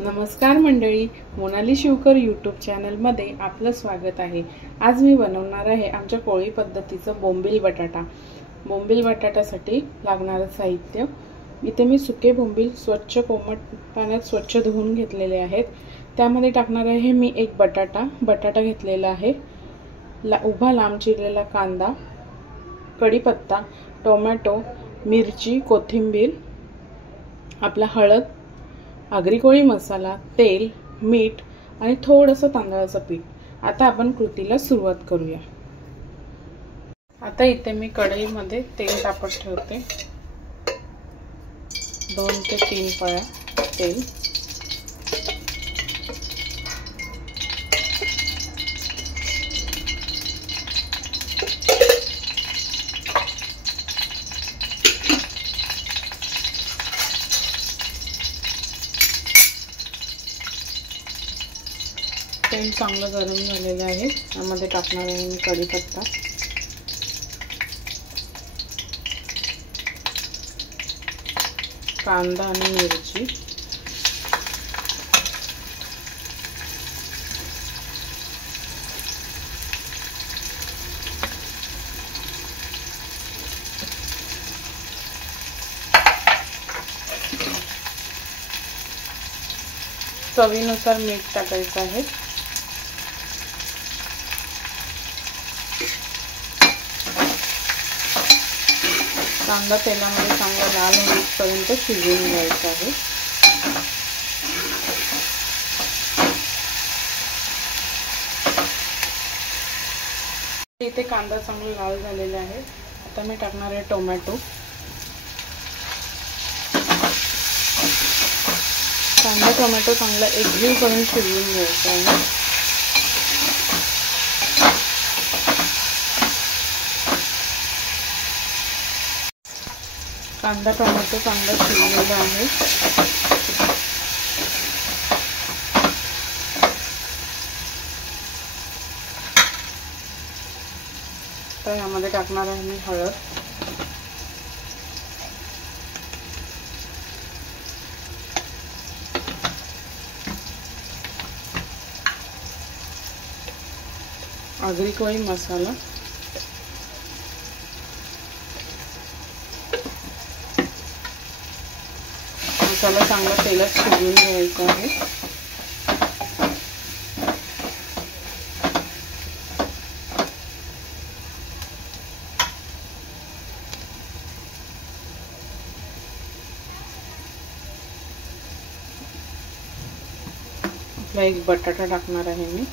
नमस्कार मंडळी, मोनाली शिवकर यूट्यूब चॅनलमध्ये आपलं स्वागत आहे। आज मी बनवणार आहे आमच्या कोळी पद्धतीचं बोंबील बटाटा। बोंबील बटाट्यासाठी लागणारे साहित्य, इथे मी सुके बोंबील स्वच्छ कोमट पाण्यात स्वच्छ धुवून घेतलेले आहेत। त्यामध्ये टाकणार आहे मी एक बटाटा घेतलेला आहे, उभा लांब चिरलेला कांदा, कढीपत्ता, टोमॅटो, मिरची, कोथिंबीर, आपला हळद, आगरी कोळी मसाला, तेल, मीठ आणि थोडंसं तांदळाचं पीठ। आता आपण कृतीला सुरुवात करूया। आता इथे मी कढईमध्ये तेल तापत ठेवते। 2 ते 3 पळ्या तेल। तेल चांगलं गरम झालेलं आहे। यामध्ये टाकणार आहे मी कढीपत्ता, कांदा आणि मिरची, चवीनुसार मीठ टाकायचं आहे। कांदा तेलामध्ये चांगला लाल होईपर्यंत शिजवून घ्यायचा आहे। इथे कांदा चांगला लाल झालेला आहे। आता मी टाकणार आहे टोमॅटो। कांदा टोमॅटो चांगला एकजीव करून शिजवून घ्यायचा आहे। कांदा टोमॅटो चांगला शिजलेला आहे। तर यामध्ये टाकणार आहे मी हळद, आगरी कोळी मसाला, मसाला चांगला तेलात शिजवून घ्यायचा आहे। आपला एक बटाटा टाकणार आहे मी।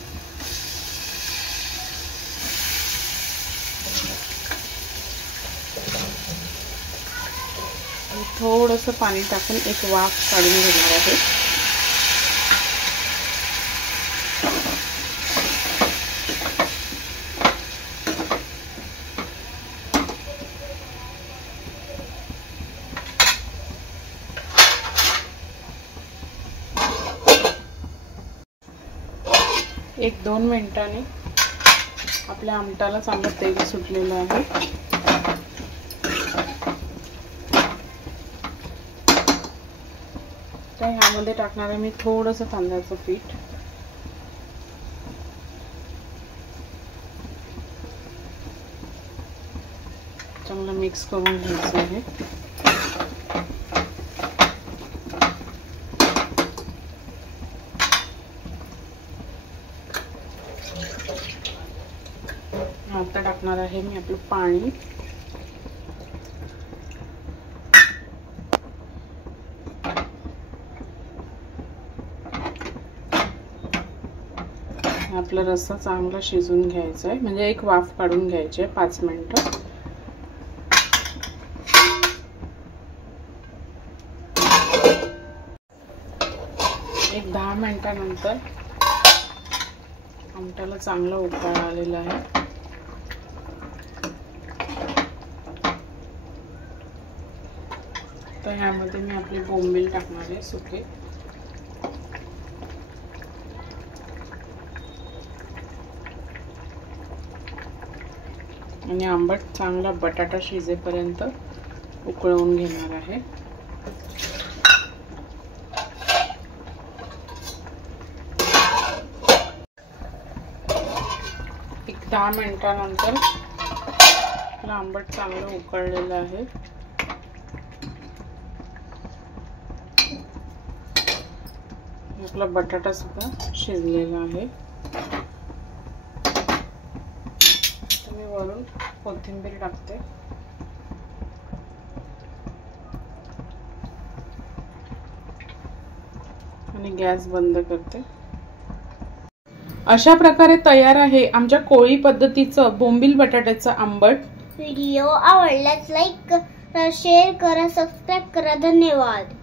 थोडंसं पाणी टाकून एक वाफ काढून घेणार आहे। एक 2 मिनिटांनी आपल्या आमटाला चांगलं तेल सुटलेलं आहे। तर ह्यामध्ये टाकणार आहे मी थोडंसं तांदळाचं पीठ, चांगलं मिक्स करून घ्यायचं आहे। आता टाकणार आहे मी आपलं पाणी, आपला रस्सा चांगला शिजून घ्यायचा आहे, म्हणजे एक वाफ काढून घ्यायची आहे 5 मिनिटं। एक 10 मिनिटानंतर आमटाला चांगला उकळ आलेला आहे। तर ह्यामध्ये मी आपले बोंबील टाकणार आहे सुके। आणि आंबट चांगला बटाटा शिजेपर्यंत उकळवून घेणार आहे। 10 मिनिटांनंतर आंबट चांगलं उकळलेलं आहे. आपला बटाटा सुद्धा शिजलेला आहे. मी वरून कोथिंबीर टाकते आणि गॅस बंद करते. अशा प्रकारे तयार आहे आमच्या कोळी पद्धतीचं बोंबील बटाट्याचं आंबट. व्हिडिओ आवडल्यास लाईक करा, शेअर करा, सबस्क्राइब करा. धन्यवाद.